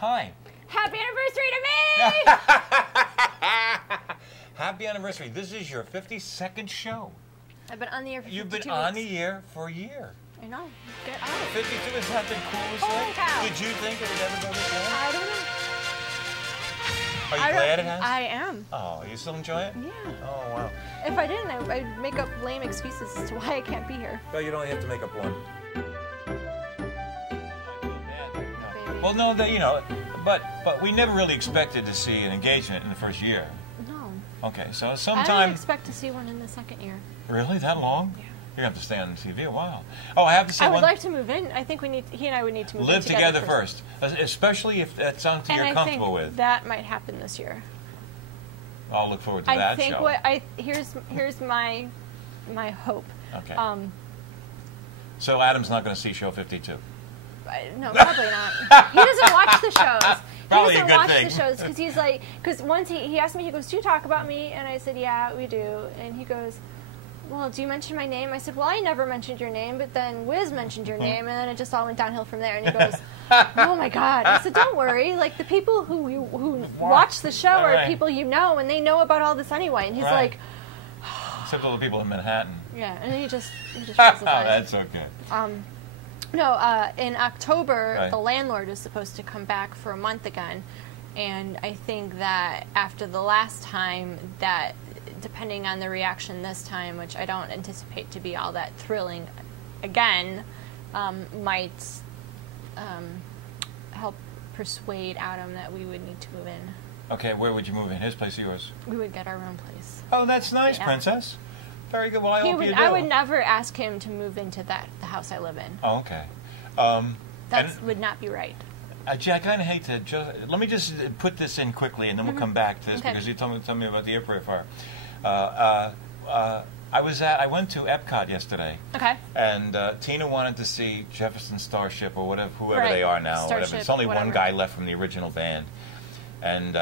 Hi. Happy anniversary to me! Happy anniversary. This is your 52nd show. I've been on the air for 52 You've been weeks. on the air for a year. I know. Get out. 52 is not the coolest Holy thing. cow. Did you think it would ever go this long? I don't know. Are you glad it has? I am. Oh, you still enjoy it? Yeah. Oh, wow. If I didn't, I'd make up lame excuses as to why I can't be here. Well, you don't have to make up one. Baby. Well, no, but we never really expected to see an engagement in the first year. No. Okay, so I sometime... didn't expect to see one in the second year. Really? That long? Yeah. You're going to have to stay on TV a while. Oh, I have to say I would like to move in. I think he and I would need to move live in together first, especially if that's something you're comfortable with. That might happen this year. I'll look forward to that show. Here's my hope. Okay. So Adam's not going to see show 52. No, probably not. He doesn't watch the shows. Probably he a doesn't good watch thing. the shows because he's like, because once he asked me, he goes, "Do you talk about me?" And I said, "Yeah, we do." And he goes, "Well, do you mention my name?" I said, "Well, I never mentioned your name, but then Wiz mentioned your name, and then it just all went downhill from there." And he goes, "Oh my God!" I said, "Don't worry. Like the people who watch the show are people you know, and they know about all this anyway." And he's like, except all the people in Manhattan. "Yeah," and he just rolls his eyes. That's okay. No, in October, the landlord is supposed to come back for a month again, and I think that after the last time, that depending on the reaction this time, which I don't anticipate to be all that thrilling again, might help persuade Adam that we would need to move in. Okay, where would you move in? His place or yours? We would get our own place. Oh, that's nice, Yeah. Princess. Very good. Well, I hope you do. I would never ask him to move into the house I live in. Oh, okay. That would not be right. Gee, I kind of hate to. Let me just put this in quickly, and then we'll come back to this Okay. because you told me about the air purifier. I went to Epcot yesterday. Okay. And Tina wanted to see Jefferson Starship or whoever Right. they are now. Starship, whatever. It's only whatever. one guy left from the original band, and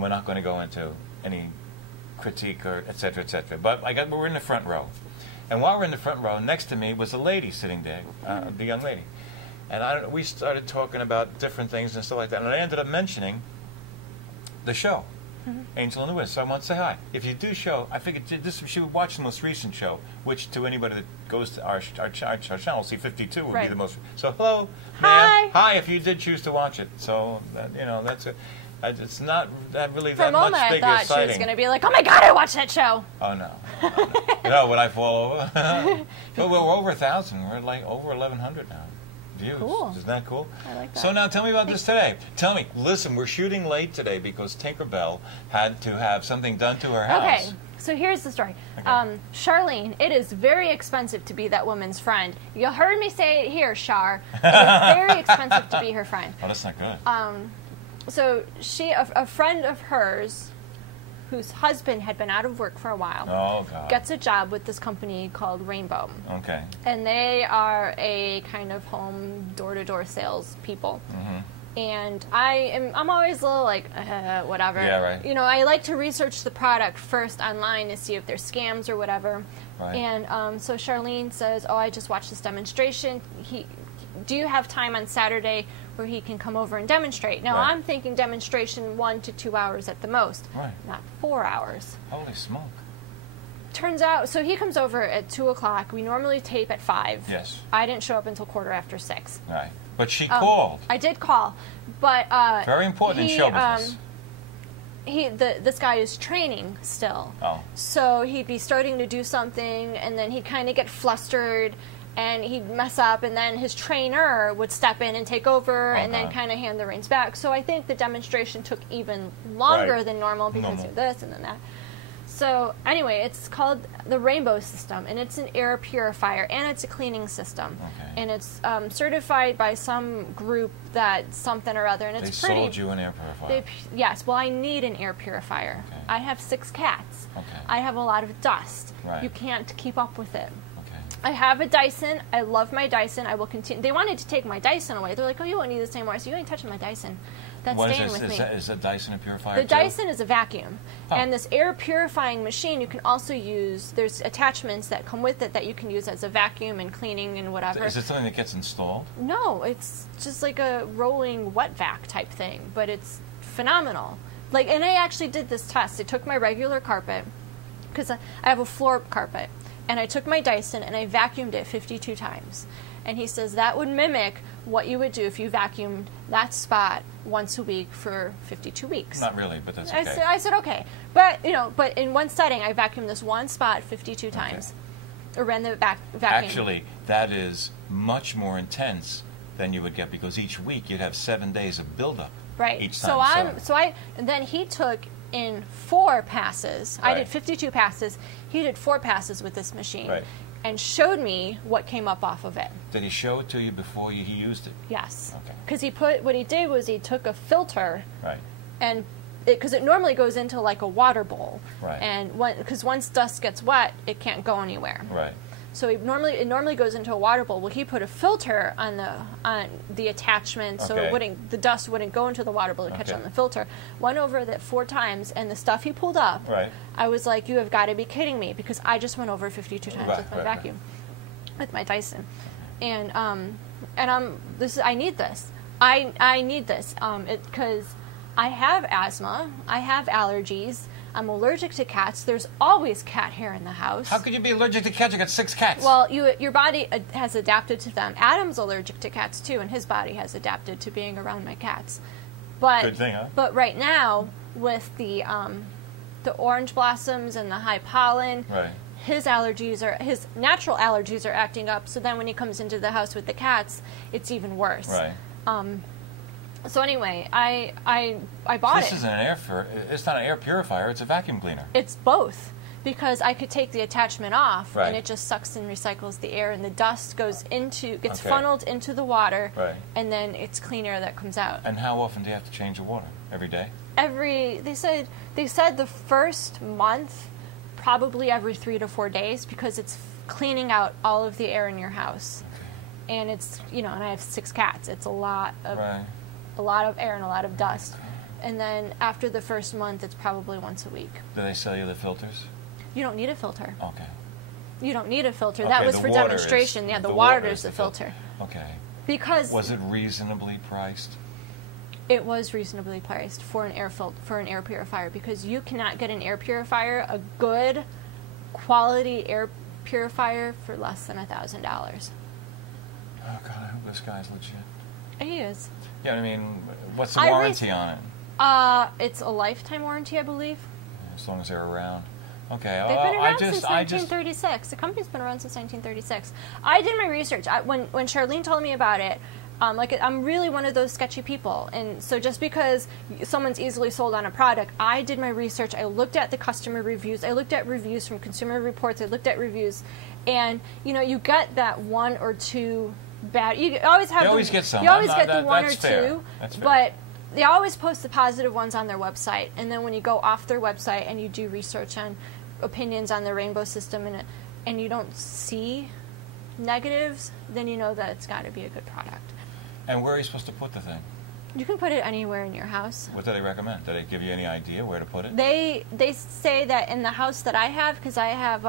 we're not going to go into any critique or et cetera, et cetera. But we're in the front row, and while we're in the front row, next to me was a lady sitting there, the young lady, and we started talking about different things and stuff like that, and I ended up mentioning the show. Angel and the Wiz. So I want to say hi. If you do show, I figured she would watch the most recent show, which to anybody that goes to our channel, C52 would be the most. So hello, ma'am. Hi, if you did choose to watch it. So that's it. It's not that really that much bigger. For a moment, I thought exciting. she was going to be like, "Oh my God, I watched that show." Oh no, no, would I fall over? But we're over 1,000. We're like over 1,100 now. Views. Cool. Isn't that cool? I like that. So now tell me about this today. Tell me, listen, we're shooting late today because Tinkerbell had to have something done to her house. Okay, so here's the story. Okay. Charlene, it is very expensive to be that woman's friend. You heard me say it here, Char. It is very expensive to be her friend. Oh, that's not good. So a friend of hers, whose husband had been out of work for a while, Oh, God. gets a job with this company called Rainbow. Okay. And they are a kind of home door-to-door sales people. And I'm always a little like, whatever. Yeah, right. I like to research the product first online to see if there's scams or whatever. Right. And so Charlene says, "Oh, I just watched this demonstration. Do you have time on Saturday where he can come over and demonstrate?" Now, Right. I'm thinking demonstration 1 to 2 hours at the most, Right. not 4 hours. Holy smoke. Turns out, so he comes over at 2 o'clock. We normally tape at 5. Yes. I didn't show up until 6:15. Right. But she called. I did call, but Very important in show business. This guy is training still. Oh. So he'd be starting to do something, and then he'd kind of get flustered, and he'd mess up, and then his trainer would step in and take over, and then God. kind of hand the reins back. So I think the demonstration took even longer Right. than normal because of this and then that. So anyway, it's called the Rainbow System, and it's an air purifier, and it's a cleaning system. Okay. And it's certified by some group that something or other, and it's They pretty... sold you an air purifier. Yes, well, I need an air purifier. Okay. I have 6 cats. Okay. I have a lot of dust. Right. You can't keep up with it. Okay. I have a Dyson. I love my Dyson. I will continue. They wanted to take my Dyson away. They're like, "Oh, you won't need this anymore." I said, "You ain't touching my Dyson." That's What staying is with this? me. Is a Dyson a purifier? The too? Dyson is a vacuum. Oh. And this air purifying machine you can also use, there's attachments that come with it that you can use as a vacuum and cleaning and whatever. Is it something that gets installed? No, it's just like a rolling wet vac type thing, but it's phenomenal. Like, and I actually did this test. I took my regular carpet, because I have a floor carpet, and I took my Dyson and I vacuumed it 52 times. And he says that would mimic what you would do if you vacuumed that spot once a week for 52 weeks. Not really, but that's okay. I said okay, but but in one setting, I vacuumed this one spot 52 times, or ran the vacuum. Actually, that is much more intense than you would get, because each week you'd have 7 days of buildup. Right. Each time. And then he took in 4 passes. I Right. did 52 passes. He did 4 passes with this machine. Right. And showed me what came up off of it. Did he show it to you before he used it? Yes. Okay. Because what he did was he took a filter, Right. and because it normally goes into like a water bowl. Right. And because once dust gets wet, it can't go anywhere. Right. So it normally goes into a water bowl. Well, he put a filter on the attachment, so Okay. the dust wouldn't go into the water bowl to catch Okay. on the filter. Went over it 4 times, and the stuff he pulled up, Right. I was like, "You have got to be kidding me!" Because I just went over 52 times Right, with my right, vacuum, with my Dyson, and I need this. I need this because I have asthma, I have allergies. I'm allergic to cats. There's always cat hair in the house. How could you be allergic to cats? You got 6 cats. Well, your body has adapted to them. Adam's allergic to cats too, and his body has adapted to being around my cats. But Good thing, huh? But right now, with the orange blossoms and the high pollen, Right. his natural allergies are acting up. So then when he comes into the house with the cats, it's even worse. Right. So anyway, I bought This it. isn't it's not an air purifier, it's a vacuum cleaner. It's both, because I could take the attachment off, Right. and it just sucks and recycles the air, and the dust gets Okay. funneled into the water, Right. and then it's clean air that comes out. And how often do you have to change the water? Every day? They said the first month, probably every 3 to 4 days, because it's cleaning out all of the air in your house, and it's and I have 6 cats. It's a lot of Right. air and a lot of dust. And then after the first month, it's probably once a week. Do they sell you the filters? You don't need a filter. Okay. You don't need a filter. That Okay, was the for water demonstration. is- Yeah, the the water water is is the the filter. Okay. Because Was it reasonably priced? it was reasonably priced for an air purifier, because you cannot get an air purifier, a good quality air purifier, for less than $1,000. Oh, God, I hope this guy's legit. He is. Yeah, I mean, what's the I warranty on it? It's a lifetime warranty, I believe. As long as they're around. Okay. They've been around since I just 1936. The company's been around since 1936. I did my research. When Charlene told me about it, I'm really one of those sketchy people, and so just because someone's easily sold on a product, I did my research. I looked at the customer reviews. I looked at reviews from Consumer Reports. I looked at reviews, and you get that 1 or 2 bad. You always have. You always get some. You always No, get the 1 or that's fair. 2. That's fair. But they always post the positive ones on their website, and then when you go off their website and you do research on opinions on the Rainbow system, and you don't see negatives, then you know that it's got to be a good product. And where are you supposed to put the thing? You can put it anywhere in your house. What do they recommend? Do they give you any idea where to put it? They say that in the house that I have, because I have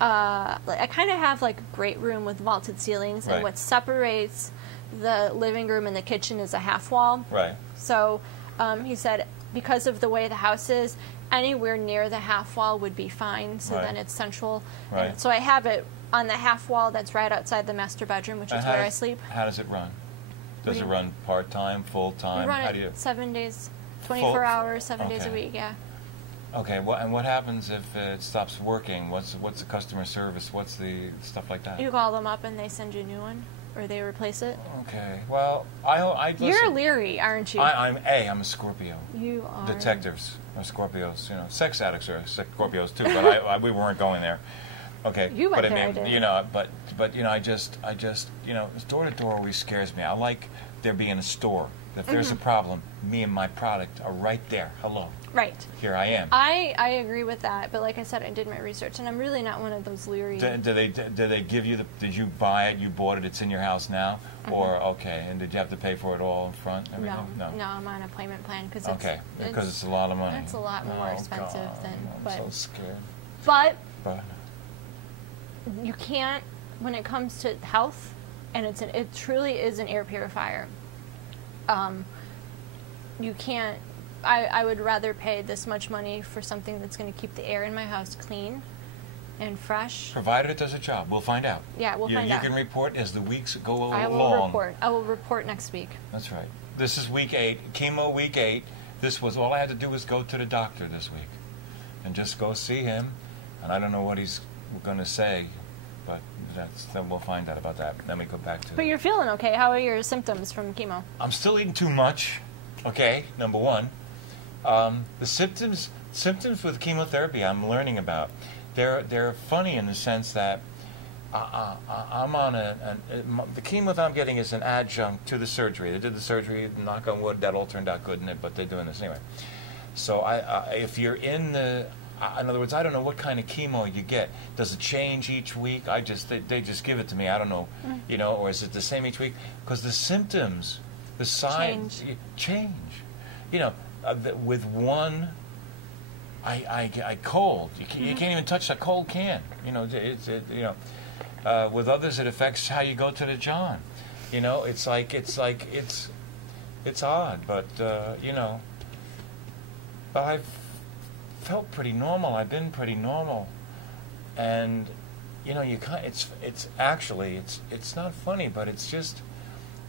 I kind of have like a great room with vaulted ceilings, Right. and what separates the living room and the kitchen is a half wall. Right. So he said because of the way the house is, anywhere near the half wall would be fine. So Right. then it's central. Right. And so I have it on the half wall that's right outside the master bedroom, which is And where I sleep. How does it run? Does do it you- run part-time, We full-time? run How it do you... 7 days, 24 hours, 7 days a Okay. week. Yeah. Okay, and what happens if it stops working? What's the customer service? What's the stuff like that? You call them up and they send you a new one, or they replace it. Okay, well, I listen. You're leery, aren't you? I'm a Scorpio. You are. Detectives are Scorpios. Sex addicts are Scorpios too, but we weren't going there. Okay, You went but there, I I mean, didn't. but I just door to door always scares me. I like there being a store If there's a problem, me and my product are right there. Hello. Right. Here I am. I agree with that, but like I said, I did my research, and I'm really not one of those leery. Do they give you did you buy it? You bought it? It's in your house now, or okay? And did you have to pay for it all in front? No, I'm on a payment plan because it's a lot of money. It's a lot more expensive than. I'm so scared. But But you can't when it comes to health, and it truly is an air purifier. You can't. I would rather pay this much money for something that's going to keep the air in my house clean and fresh. Provided it does a job. We'll find out. Yeah, we'll find out. You can report as the weeks go along. I will report. I will report next week. That's right. This is week 8. Chemo week 8. This was all I had to do was go to the doctor this week. And just go see him. And I don't know what he's going to say. But then we'll find out about that. Then we go back to But you're feeling okay. How are your symptoms from chemo? I'm still eating too much. Okay, number one. The symptoms with chemotherapy I'm learning about, they're funny in the sense that I'm on the chemo that I'm getting is an adjunct to the surgery. They did the surgery, knock on wood, that all turned out good in it, but they're doing this anyway. So if you're in other words, I don't know what kind of chemo you get. Does it change each week? They just give it to me. I don't know, or is it the same each week? Because the symptoms, the signs change. With one, I cold. You can't even touch a cold can. With others, it affects how you go to the John. It's odd, but I've felt pretty normal. I've been pretty normal, and you can't. It's actually it's not funny, but it's just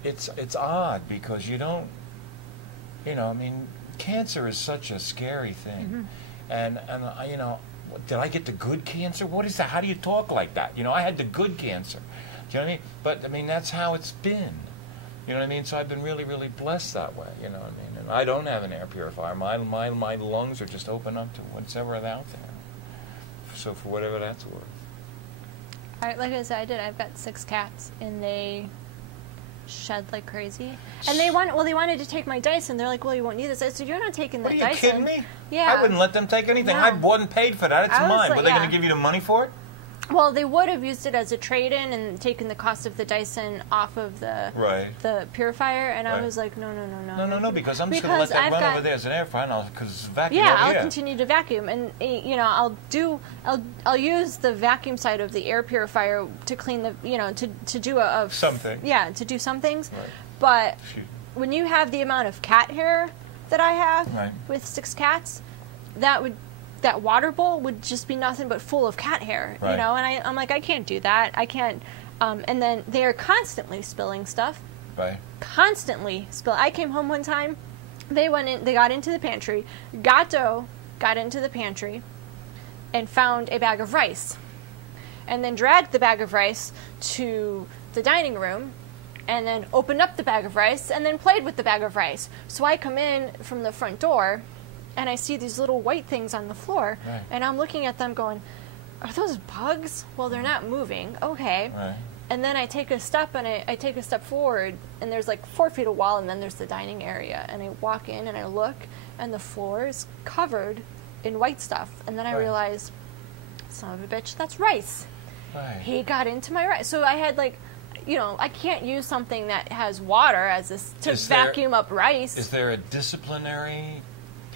it's odd because you don't. Cancer is such a scary thing. And did I get the good cancer? What is that? How do you talk like that? I had the good cancer. Do you know what I mean? But, that's how it's been. You know what I mean? So I've been really, really blessed that way. You know what I mean? And I don't have an air purifier. My lungs are just open up to whatever is out there. So for whatever that's worth. Like I said, I've got 6 cats, and they shed like crazy, and they wanted to take my Dyson. They're like, well, you won't need this. I said, you're not taking the Dyson. Are you kidding me? Yeah, I wouldn't let them take anything. No. I bought and paid for that. It's mine. Like, Were they going to give you the money for it? Well, they would have used it as a trade-in and taken the cost of the Dyson off of the purifier, and I was like, no, because I'm just going to let that run over there as an air fryer, because it's vacuum. Yeah, I'll continue to vacuum, and I'll use the vacuum side of the air purifier to clean the to do something. Yeah, to do some things, but when you have the amount of cat hair that I have with 6 cats, that water bowl would just be nothing but full of cat hair, and I'm like, I can't do that. I can't. And then they are constantly spilling stuff. Right. Constantly spill. I came home one time. They went in. They got into the pantry. Gato got into the pantry and found a bag of rice, and then dragged the bag of rice to the dining room, and then opened up the bag of rice, and then played with the bag of rice. So I come in from the front door, and I see these little white things on the floor, and I'm looking at them going, are those bugs? Well, they're not moving. Okay. Right. And then I take a step, and I take a step forward, and there's like 4 feet of wall, and then there's the dining area. And I walk in, and I look, and the floor is covered in white stuff. And then I realize, son of a bitch, that's rice. Right. He got into my rice. So I had I can't use something that has water to vacuum up rice. Is there a disciplinary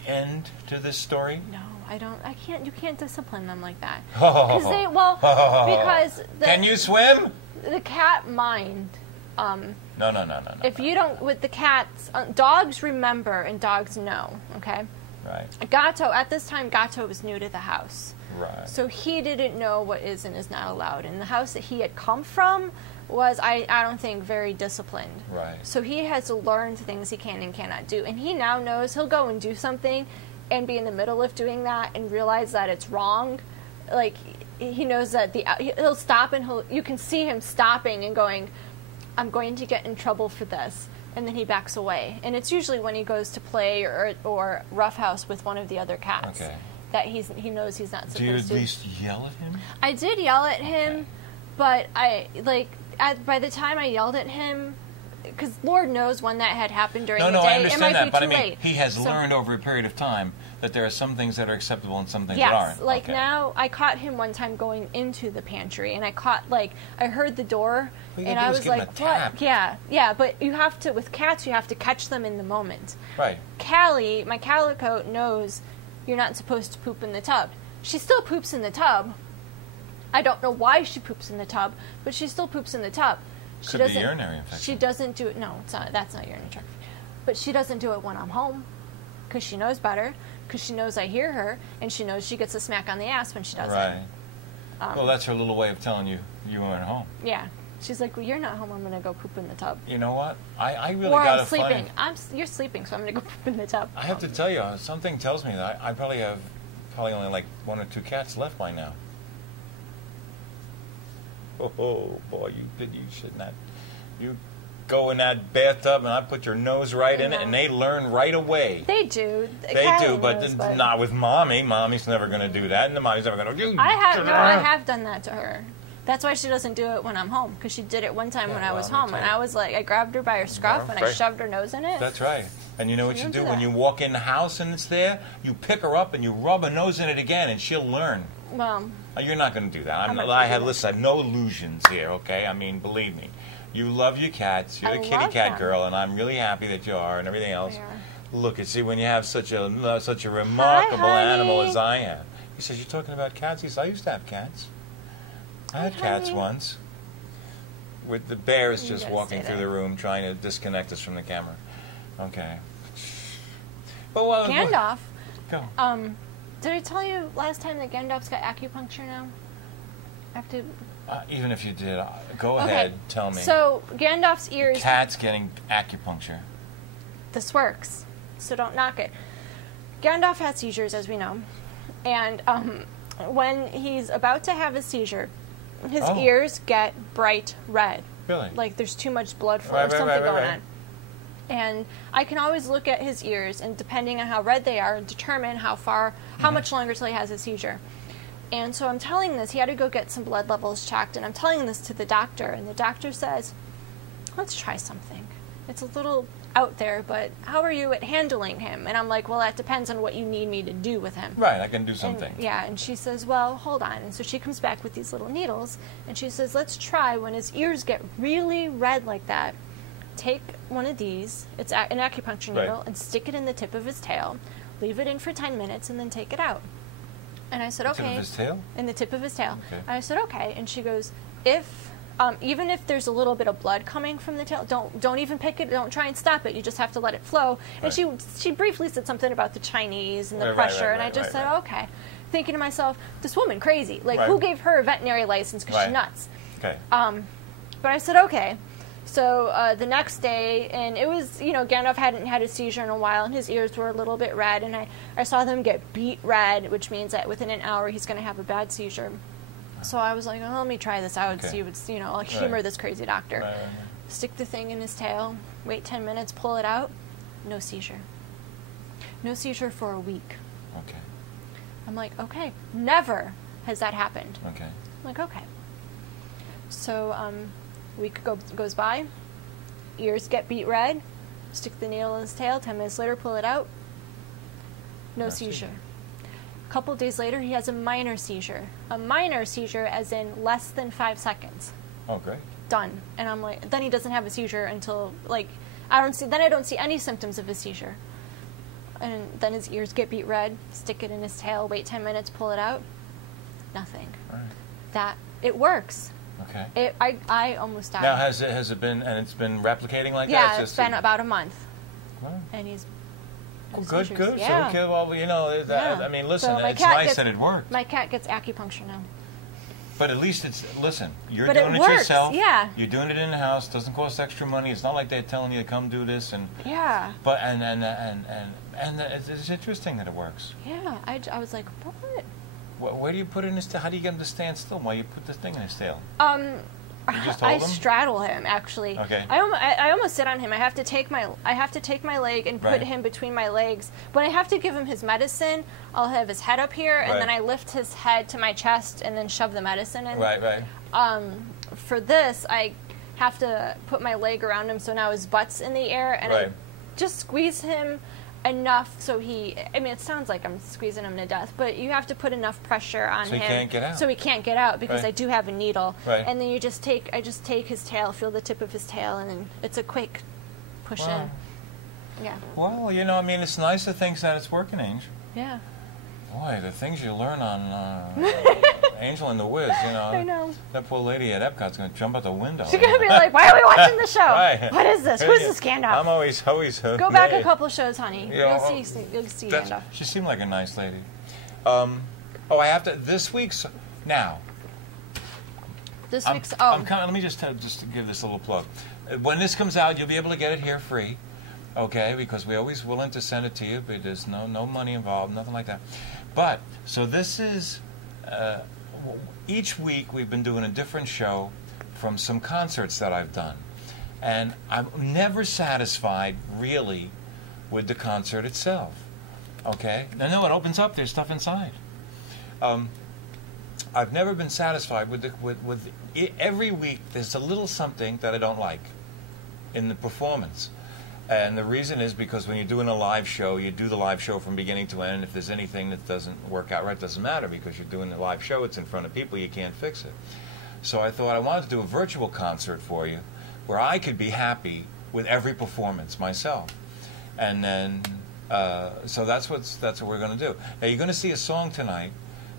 end to this story? No, I don't. I can't. You can't discipline them like that. Because can you swim? The cat mind. No. If you don't, with the cats, dogs remember and dogs know. Okay. Right. Gato, at this time, Gato was new to the house. Right. So he didn't know what is and is not allowed. And the house that he had come from was, I don't think, very disciplined. Right. So he has learned things he can and cannot do. And he now knows he'll go and do something and be in the middle of doing that and realize that it's wrong. Like, he knows that he'll stop, and you can see him stopping and going, I'm going to get in trouble for this. And then he backs away. And it's usually when he goes to play or roughhouse with one of the other cats. Okay. That he knows he's not supposed to. Do you at least yell at him? I did yell at him, but by the time I yelled at him, because Lord knows when that had happened during No, the no, day. I It understand might that, be but too I mean, late. he has So- learned over a period of time that there are some things that are acceptable and some things Yes, that aren't. like Okay. now I caught him one time going into the pantry, and I heard the door, All you and gotta do I is was give him like, a tap. what? Yeah, but you have to, with cats, you have to catch them in the moment. Right. Callie, my calico, knows you're not supposed to poop in the tub. She still poops in the tub. I don't know why she poops in the tub, but she still poops in the tub. She Could be doesn't, urinary infection. She doesn't do it. No, it's not. That's not urinary tract. But she doesn't do it when I'm home, because she knows better. Because she knows I hear her, and she knows she gets a smack on the ass when she does Right. it. Well, that's her little way of telling you weren't home. Yeah. She's like, well, you're not home. I'm gonna go poop in the tub. You know what? I really Or gotta I'm sleeping. find. You're sleeping, so I'm gonna go poop in the tub. I have to tell you, something tells me that I probably have only like 1 or 2 cats left by now. Oh boy, you should not. You go in that bathtub and I put your nose right in it, and they learn right away. They do. They Callie do, but knows, not with mommy. Mommy's never going to do that, and the mommy's never going to. I have done that to her. That's why she doesn't do it when I'm home, because she did it one time Yeah, when I well, was let me home, tell and you. I was like, I grabbed her by her scruff and I right. shoved her nose in it. That's right. And you know what She you don't do do when that. you walk in the house and it's there? You pick her up and you rub her nose in it again, and she'll learn. Well, You're not going to do that. I'm not I gonna have do that. listen. I have no illusions here. Okay, I mean, believe me, you love your cats. You're I a kitty love cat them. girl, and I'm really happy that you are, and everything else. They are. Look, and see, when you have such a remarkable honey. animal as I am, he says, "You're talking about cats." He says, "I used to have cats. I had cats honey. once." With the bears You just gotta walking say through that. the room, trying to disconnect us from the camera. Okay. But well, Gandalf. Go. Did I tell you last time that Gandalf's got acupuncture now? I have to. Even if you did, go Okay. ahead. Tell me. So Gandalf's ears. Cats getting acupuncture. This works, so don't knock it. Gandalf has seizures, as we know, and when he's about to have a seizure, his Oh. ears get bright red, Really? like there's too much blood flow Right, or right, something right, going right. on. And I can always look at his ears, and depending on how red they are, determine how much longer till he has a seizure. And so I'm telling this, he had to go get some blood levels checked, and I'm telling this to the doctor, and the doctor says, let's try something. It's a little out there, but how are you at handling him? And I'm like, well, that depends on what you need me to do with him. Right, I can do And, something. yeah, and she says, well, hold on. And so she comes back with these little needles, and she says, let's try when his ears get really red like that. Take one of these, it's an acupuncture needle, Right. and stick it in the tip of his tail. Leave it in for 10 minutes, and then take it out. And I said, Tip okay. of his tail? In the tip of his tail. Okay. And I said, okay. And she goes, even if there's a little bit of blood coming from the tail, don't even pick it. Don't try and stop it. You just have to let it flow. And she briefly said something about the Chinese and the Right, pressure, right, and I right, just right, said, right. okay. Thinking to myself, this woman crazy. Like, Right. who gave her a veterinary license? Because Right. she's nuts. Okay. But I said, okay. So the next day, and it was, Gandalf hadn't had a seizure in a while, and his ears were a little bit red, and I saw them get beet red, which means that within an hour he's going to have a bad seizure. So I was like, oh, let me try this out, Okay. see what's, like humor Right. this crazy doctor. Right. Stick the thing in his tail, wait 10 minutes, pull it out, no seizure. No seizure for a week. Okay. I'm like, okay, never has that happened. Okay. I'm like, okay. So, week goes by, ears get beet red, stick the needle in his tail, 10 minutes later, pull it out, no No seizure. seizure. A couple days later, he has a minor seizure. A minor seizure as in less than 5 seconds. Oh, great. Done. And I'm like, then he doesn't have a seizure until, I don't see any symptoms of a seizure. And then his ears get beet red, stick it in his tail, wait 10 minutes, pull it out, nothing. All right. That, it works. Okay. I almost died. Now, has it been, and it's been replicating like yeah, that? it's been about a month, Well, and he's well, no good, seizures. good. Yeah. So, okay, well, that, Yeah. I mean, listen, So my it's cat nice gets- that it worked. my cat gets acupuncture now. But at least listen, you're But it doing it, works, yourself. yeah. You're doing it in the house. Doesn't cost extra money. It's not like they're telling you to come do this. Yeah, But it's interesting that it works. yeah. I was like, what? Where do you put it in his tail? How do you get him to stand still while you put this thing in his tail? You just I hold him? straddle him actually. Okay. I almost sit on him. I have to take my leg and put Right. him between my legs. When I have to give him his medicine, I'll have his head up here, and Right. then I lift his head to my chest and then shove the medicine in. Right. For this, I have to put my leg around him so now his butt's in the air, and Right. I just squeeze him enough so I mean, it sounds like I'm squeezing him to death, but you have to put enough pressure on So him he can't get out. so he can't get out, because Right. I do have a needle. Right. And then I just take his tail, feel the tip of his tail, and then it's a quick push Wow. in. Yeah. Well, you know, I mean, it's nice to think that it's working, Angel. Yeah. Boy, the things you learn on Angel and the Wiz, you know. I know. That poor lady at Epcot's going to jump out the window. She's going to be like, why are we watching the show? Right. What is this? Who's this Gandalf? I'm always Go back a couple shows, honey. Yeah, You'll see that's- Gandalf. She seemed like a nice lady. I have to, this week's, now, This I'm week's, coming, let me just to give this a little plug. When this comes out, you'll be able to get it here free, okay? Because we're always willing to send it to you, but there's no money involved, nothing like that. But, so this is, each week we've been doing a different show from some concerts that I've done. And I'm never satisfied, really, with the concert itself, okay? I know it opens up, there's stuff inside. I've never been satisfied with every week. There's a little something that I don't like in the performance, and the reason is because when you're doing a live show, you do the live show from beginning to end. If there's anything that doesn't work out right, it doesn't matter, because you're doing the live show. It's in front of people. You can't fix it. So I thought I wanted to do a virtual concert for you, where I could be happy with every performance myself, and then so that's what we're going to do. Now you're going to see a song tonight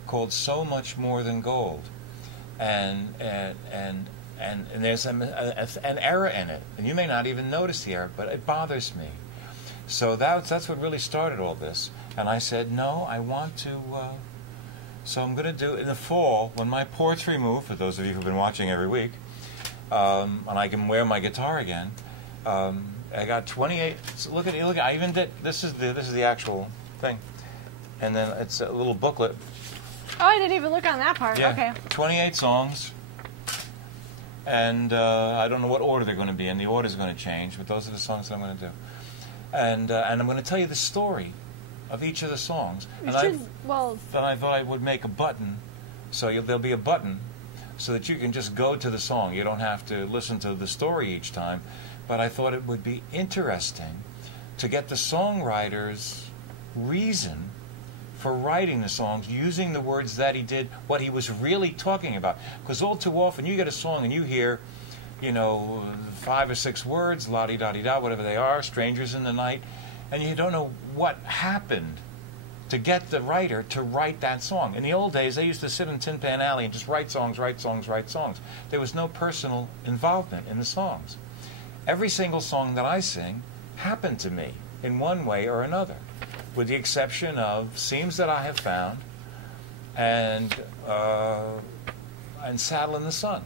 called "So Much More Than Gold," and there's an error in it, and you may not even notice the error, but it bothers me. So that's what really started all this. And I said, no, I want to. So I'm going to do it in the fall when my port's removed. For those of you who've been watching every week, and I can wear my guitar again. I got 28. So look at. I even did. This is the actual thing, and then it's a little booklet. Oh, I didn't even look on that part. Yeah, Okay. 28 songs, and I don't know what order they're going to be in. The order's going to change, but those are the songs that I'm going to do. And I'm going to tell you the story of each of the songs. You And should, then I thought I would make a button, so there'll be a button, so that you can just go to the song. You don't have to listen to the story each time. But I thought it would be interesting to get the songwriter's reason for writing the songs, using the words that he did, what he was really talking about. Because all too often you get a song and you hear, 5 or 6 words, la-di-da-di-da, whatever they are, strangers in the night, and you don't know what happened to get the writer to write that song. In the old days, they used to sit in Tin Pan Alley and just write songs, write songs, write songs. There was no personal involvement in the songs. Every single song that I sing happened to me in one way or another, with the exception of Seams That I Have Found and Saddle in the Sun.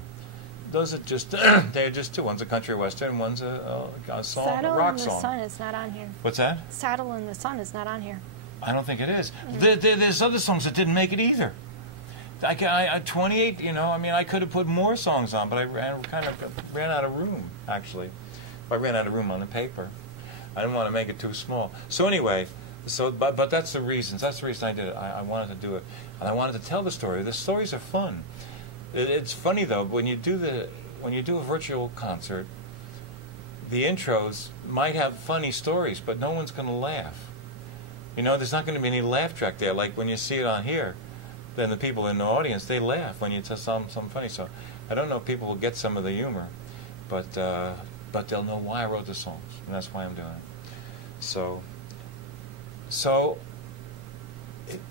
Those are just, they're just two. One's a country western, one's a song, Saddle a rock in the song. Sun is not on here. What's that? Saddle in the Sun is not on here. I don't think it is. There's other songs that didn't make it either. I 28, I could have put more songs on, but I ran out of room, actually. I ran out of room on the paper. I didn't want to make it too small. So anyway, but that's the reasons. That's the reason I did it. I wanted to do it, and I wanted to tell the story. The stories are fun. It's funny though, when you do a virtual concert, the intros might have funny stories, but no one's going to laugh. There's not going to be any laugh track there. Like when you see it on here, then the people in the audience, they laugh when you tell something funny. So I don't know if people will get some of the humor, but they'll know why I wrote the songs, and that's why I'm doing it. So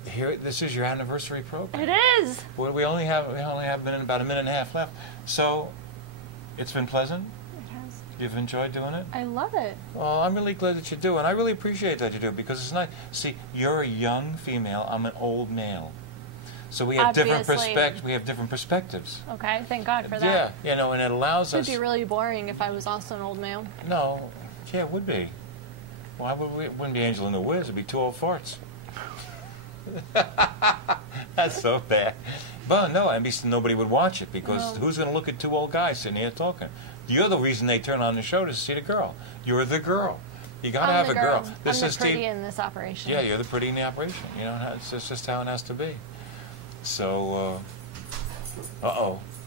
here, this is your anniversary program. It is. Well, we only have about a minute and a half left. So it's been pleasant. It has. You've enjoyed doing it. I love it. Well, I'm really glad that you do, and I really appreciate that you do, because it's nice. See, you're a young female. I'm an old male. So we have different Obviously. We have different perspectives. Okay, thank God for that. Yeah, and it allows It us. would be really boring if I was also an old male. No, yeah, it would be. Why would we? It wouldn't be Angel and the Wiz. It'd be two old farts. That's so bad. But no, nobody would watch it, because who's going to look at two old guys sitting here talking? You're the reason they turn on the show, to see the girl. You're the girl. You got to have a girl. I'm the pretty in this operation. Yeah, you're the pretty in the operation. It's just how it has to be. So,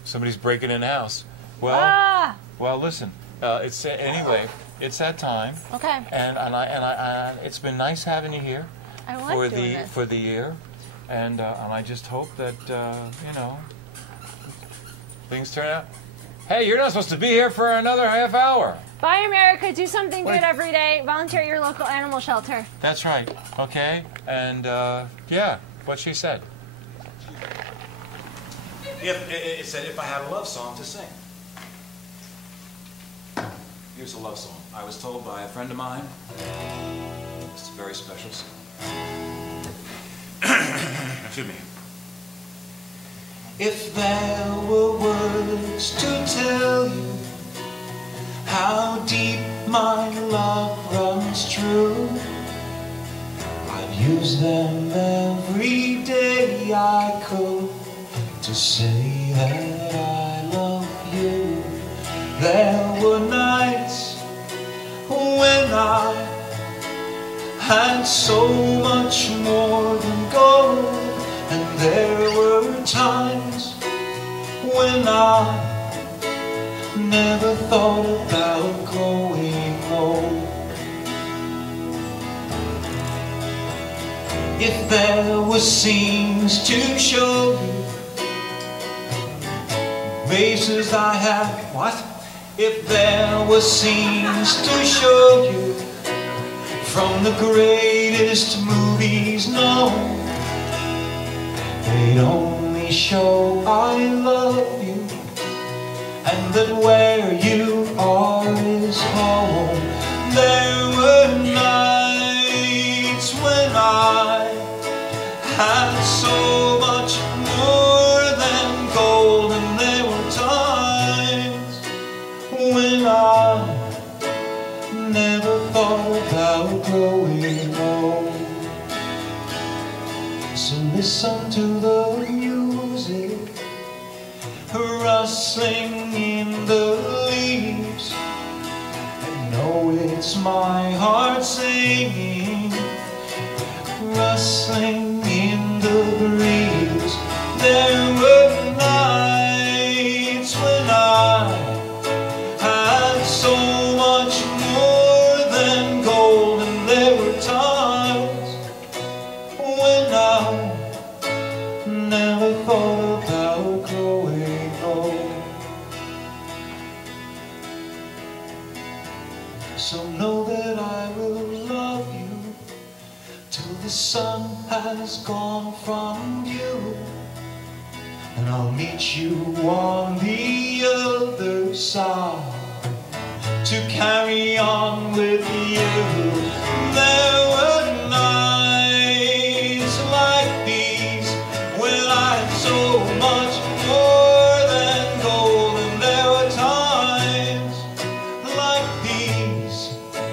somebody's breaking in the house. Well, Well, listen. It's anyway. It's that time, Okay. and I it's been nice having you here I like doing this. for the year, and I just hope that you know things turn out. Hey, you're not supposed to be here for another half hour. Bye, America. Do something Wait. good every day. Volunteer at your local animal shelter. That's right. Okay, and yeah, what she said. It said if I had a love song to sing. Here's a love song. I was told by a friend of mine. It's a very special song. Excuse me. If there were words to tell you how deep my love runs true, I'd use them every day I could to say that I love you. There were nights when I had so much more than gold, and there were times when I never thought about growing old. If there were scenes to show you, races I had, what? If there were scenes to show you from the greatest movies known, they'd only show I love you, and that where you are is home. There were nights when I had so much more than gold, and there were times when I never thought about growing old. So listen to the music rustling in the leaves, and know it's my heart singing, rustling in the breeze. There were nights when I had so much more than gold, and there were times when I never thought about growing old. So know that I will love you till the sun has gone from you, and I'll meet you on the other side to carry on with you. There were nights like these when I had so much more than gold, and there were times like these when